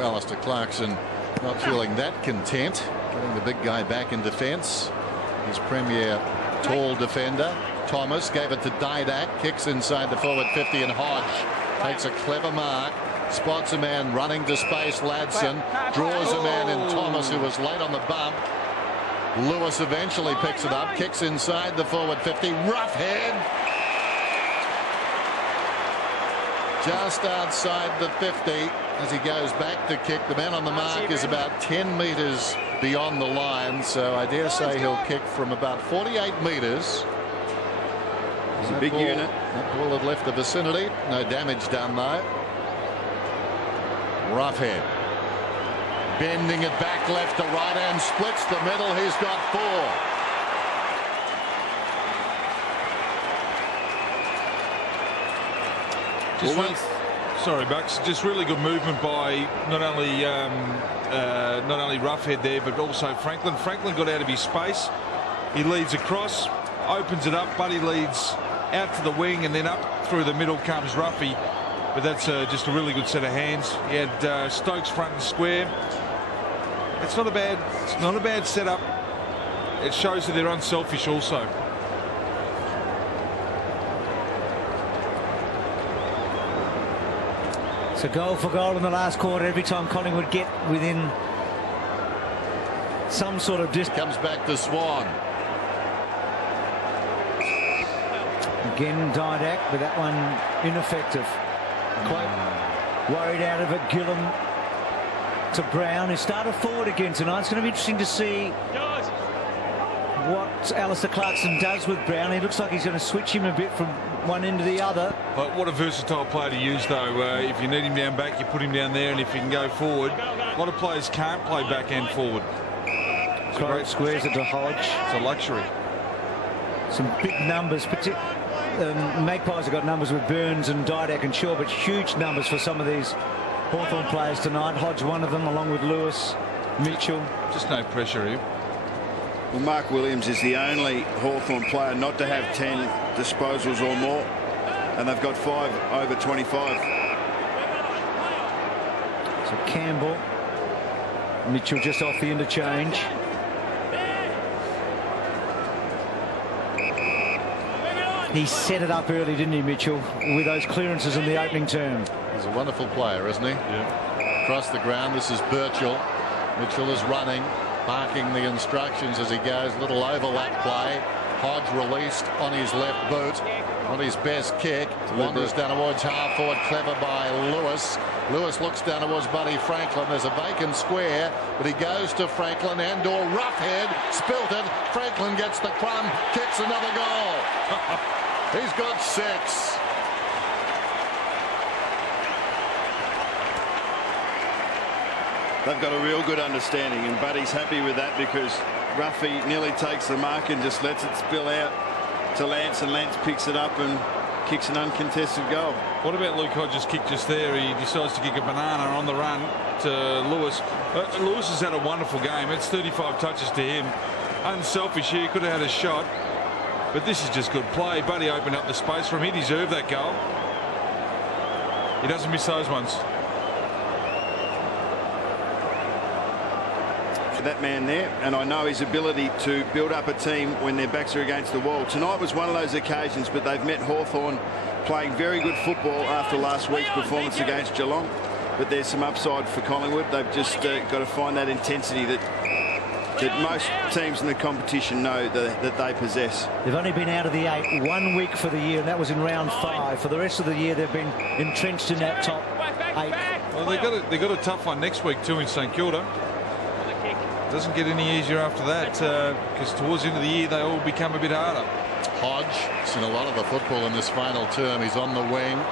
Alistair Clarkson not feeling that content, getting the big guy back in defence. His premier tall defender. Thomas gave it to Didak, kicks inside the forward 50, and Hodge takes a clever mark, spots a man running to space. Ladson draws a man in Thomas, who was late on the bump. Lewis eventually picks it up, kicks inside the forward 50, rough head. Just outside the 50 as he goes back to kick. The man on the mark is about 10 metres beyond the line, so I dare say he'll kick from about 48 metres. It's a big unit. That ball had left the vicinity. No damage done though. Rough head. Bending it back left to right and splits the middle. He's got 4. Sorry, Bucks. Just really good movement by not only Roughhead there, but also Franklin. Franklin got out of his space. He leads across, opens it up. Buddy leads out to the wing, and then up through the middle comes Ruffy. But that's just a really good set of hands. He had Stokes front and square. It's not a bad setup. It shows that they're unselfish also. So goal for goal in the last quarter. Every time Collingwood get within some sort of distance. Comes back to Swan. Again Didak, but that one ineffective. Quite worried out of it. Gillam to Brown, who started forward again tonight. It's going to be interesting to see what Alistair Clarkson does with Brown. He looks like he's going to switch him a bit from one end to the other. But what a versatile player to use, though. If you need him down back, you put him down there, and if he can go forward, a lot of players can't play back and forward. It's great squares it to Hodge. It's a luxury. Some big numbers. Magpies have got numbers with Burns and Didak and Shaw, but huge numbers for some of these Hawthorn players tonight. Hodge one of them, along with Lewis, Mitchell. Just no pressure here. Well, Mark Williams is the only Hawthorn player not to have 10 disposals or more, and they've got 5 over 25. So Campbell, Mitchell just off the interchange. He set it up early, didn't he, Mitchell, with those clearances in the opening term. He's a wonderful player, isn't he? Yeah. Across the ground, this is Birchall. Mitchell is running, barking the instructions as he goes. Little overlap play. Hodge released on his left boot. On his best kick. Wanders down towards half forward. Clever by Lewis. Lewis looks down towards Buddy Franklin. There's a vacant square, but he goes to Franklin and/or Roughhead. Spilt it. Franklin gets the crumb. Kicks another goal. He's got 6. They've got a real good understanding, and Buddy's happy with that because Ruffy nearly takes the mark and just lets it spill out to Lance, and Lance picks it up and kicks an uncontested goal. What about Luke Hodges' kick just there? He decides to kick a banana on the run to Lewis. Lewis has had a wonderful game. It's 35 touches to him. Unselfish here, could have had a shot. But this is just good play. Buddy opened up the space for him. He deserved that goal. He doesn't miss those ones. That man there, and I know his ability to build up a team when their backs are against the wall. Tonight was one of those occasions, but they've met Hawthorn playing very good football after last week's performance against Geelong. But there's some upside for Collingwood. They've just got to find that intensity that most teams in the competition know that they possess. They've only been out of the 8 1 week for the year, and that was in round 5. For the rest of the year, they've been entrenched in that top 8. Well, they've got a tough one next week too in St Kilda. Doesn't get any easier after that because towards the end of the year they all become a bit harder. Hodge seen a lot of the football in this final term. He's on the wing,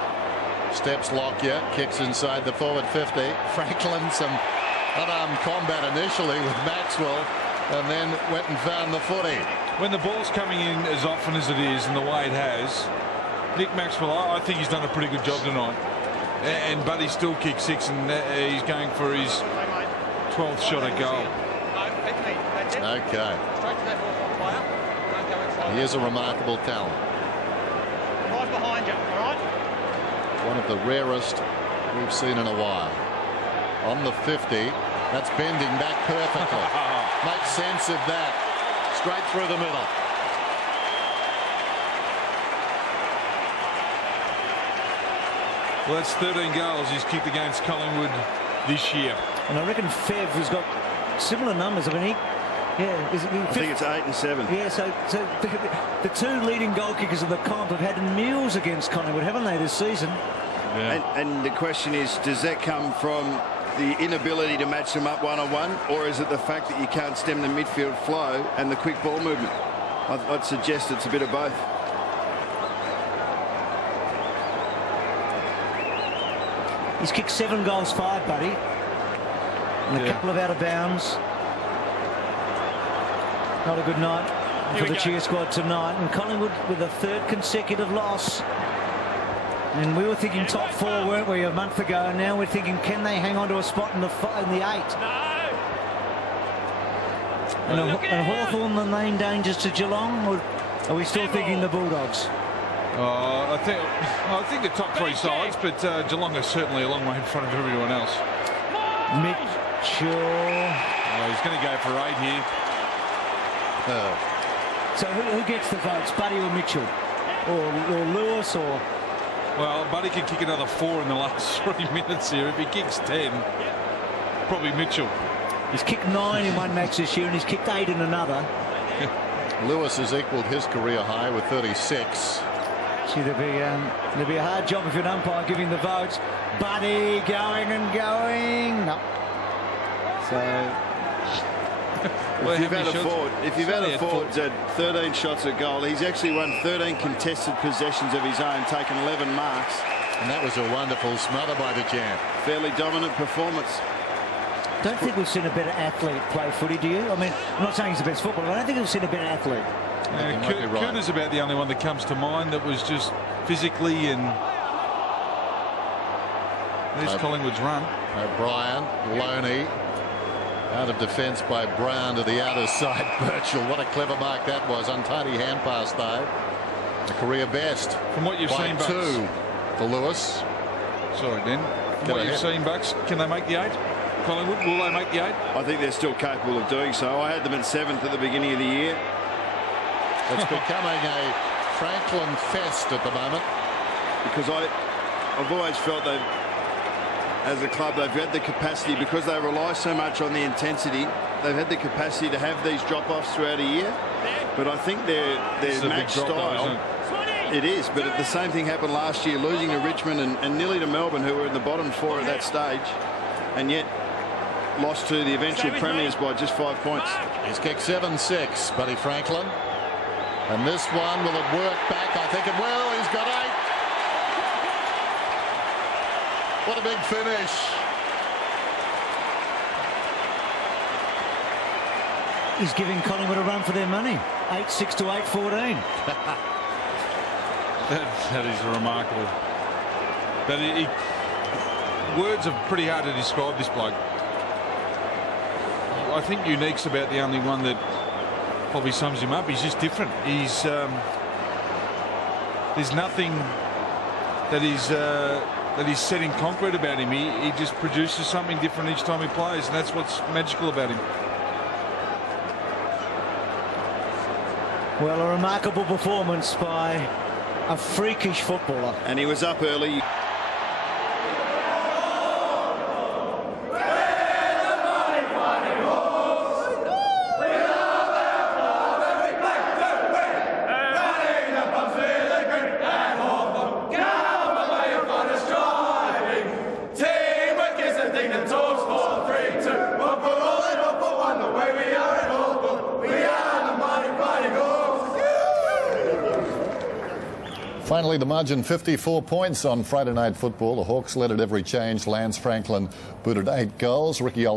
steps Lockyer, kicks inside the forward 50. Franklin some unarmed combat initially with Maxwell, and then went and found the footy. When the ball's coming in as often as it is and the way it has, Nick Maxwell, I think he's done a pretty good job tonight. And Buddy still kicks 6, and he's going for his 12th shot at goal. Okay. He is a remarkable talent. Right behind you, all right? One of the rarest we've seen in a while. on the 50. That's bending back perfectly. Makes sense of that. Straight through the middle. Well, that's 13 goals he's kicked against Collingwood this year. And I reckon Fev has got similar numbers. I mean, I think it's 8 and 7. Yeah, so the two leading goal kickers of the comp have had meals against Collingwood, haven't they, this season? Yeah. And the question is, does that come from the inability to match them up one-on-one, or is it the fact that you can't stem the midfield flow and the quick ball movement? I'd suggest it's a bit of both. He's kicked 7 goals, 5, buddy. And a couple of out of bounds. Not a good night for the cheer squad tonight. And Collingwood with a 3rd consecutive loss. And we were thinking top 4, weren't we, a month ago? And now we're thinking, can they hang on to a spot in the 8? And Hawthorn the main dangers to Geelong? Or are we still thinking the Bulldogs? I think the top 3 sides, but Geelong is certainly a long way in front of everyone else. Mitchell. Oh, he's going to go for 8 here. So who gets the votes, Buddy or Mitchell? Or Lewis or... Well, Buddy could kick another 4 in the last 3 minutes here. If he kicks 10, probably Mitchell. He's kicked 9 in one match this year and he's kicked 8 in another. Lewis has equalled his career high with 36. Gee, there'll be a hard job if you're an umpire giving the votes. Buddy going and going. No. So... If you've had a forward who's had 13 shots at goal, he's actually won 13 contested possessions of his own, taken 11 marks. And that was a wonderful smother by the Jam. Fairly dominant performance. Don't think we've seen a better athlete play footy, do you? I mean, I'm not saying he's the best footballer, but I don't think we've seen a better athlete. Cooter's about the only one that comes to mind that was just physically and... There's Collingwood's run. O'Brien, Loney. Out of defence by Brown to the outer side. Birchall, what a clever mark that was. Untidy hand pass though. A career best. From what you've seen, Bucks. 2 for Lewis. Sorry, Dan. From what you've seen, Bucks, can they make the 8? Collingwood, will they make the 8? I think they're still capable of doing so. I had them at 7th at the beginning of the year. It's becoming a Franklin fest at the moment. Because I've always felt that as a club, they've had the capacity, because they rely so much on the intensity, they've had the capacity to have these drop-offs throughout a year. But I think their match style, it is. But the same thing happened last year, losing to Richmond and nearly to Melbourne, who were in the bottom 4 at that stage, and yet lost to the eventual premiers by just 5 points. He's kicked 7-6, Buddy Franklin. And this one, will it work back? I think it will. He's got 8. What a big finish. He's giving Collingwood a run for their money. 8-6 to 8-14. That is remarkable. But words are pretty hard to describe this bloke. I think unique's about the only one that probably sums him up. He's just different. He's there's nothing that is set in concrete about him. He just produces something different each time he plays, and that's what's magical about him. Well, a remarkable performance by a freakish footballer. And he was up early. Finally, the margin 54 points on Friday Night Football. The Hawks led at every change. Lance Franklin booted 8 goals. Ricky